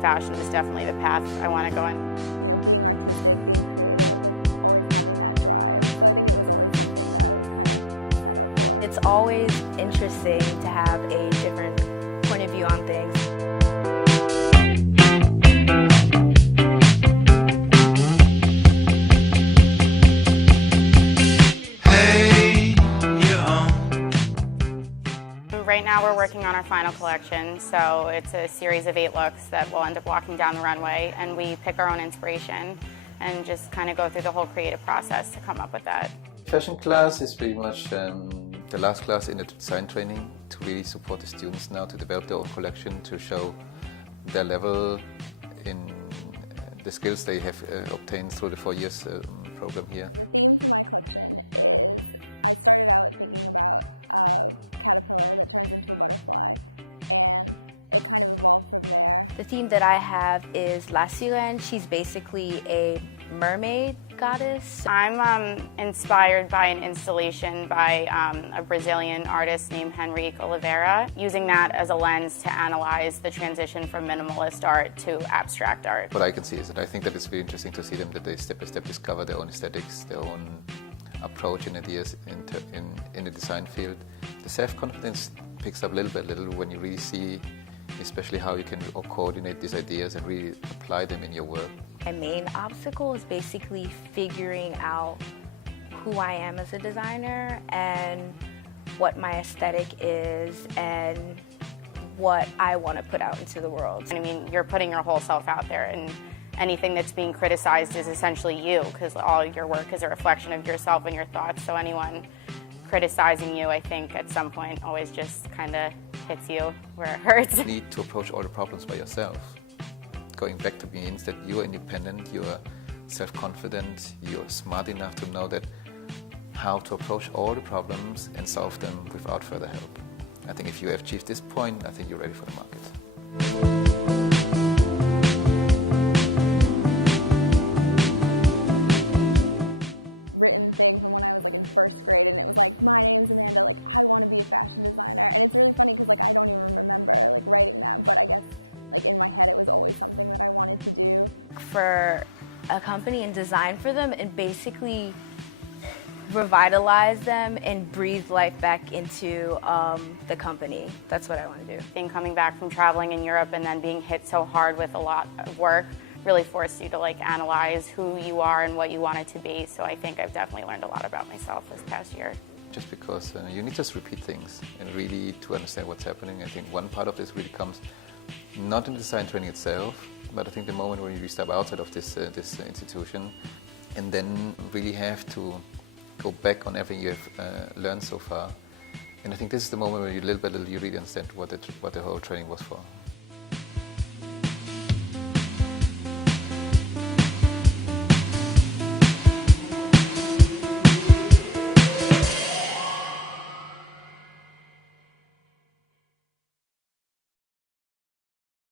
fashion is definitely the path I want to go in. It's always interesting to have a different point of view on things. Right now we're working on our final collection, so it's a series of 8 looks that we'll end up walking down the runway, and we pick our own inspiration and just kind of go through the whole creative process to come up with that. Fashion class is pretty much the last class in the design training to really support the students now to develop their own collection, to show their level in the skills they have obtained through the 4 years program here. The theme that I have is La Sirène. She's basically a mermaid goddess. I'm inspired by an installation by a Brazilian artist named Henrique Oliveira, using that as a lens to analyze the transition from minimalist art to abstract art. What I can see is that I think that it's really interesting to see them, that they step by step discover their own aesthetics, their own approach and ideas in the design field. The self-confidence picks up little by little when you really see especially how you can coordinate these ideas and really apply them in your work. My main obstacle is basically figuring out who I am as a designer and what my aesthetic is and what I want to put out into the world. I mean, you're putting your whole self out there, and anything that's being criticized is essentially you, because all your work is a reflection of yourself and your thoughts, so anyone criticizing you, I think, at some point always just kind of hits you where it hurts. You need to approach all the problems by yourself. Going back to means that you are independent, you are self-confident, you are smart enough to know that how to approach all the problems and solve them without further help. I think if you have achieved this point, I think you're ready for the market. For a company and design for them and basically revitalize them and breathe life back into the company. That's what I want to do. I think coming back from traveling in Europe and then being hit so hard with a lot of work really forced you to analyze who you are and what you want it to be. So I think I've definitely learned a lot about myself this past year. Just because you need to just repeat things and really to understand what's happening. I think one part of this really comes not in the design training itself, but I think the moment when you step outside of this institution and then really have to go back on everything you have learned so far. And I think this is the moment where you little by little you really understand what the whole training was for.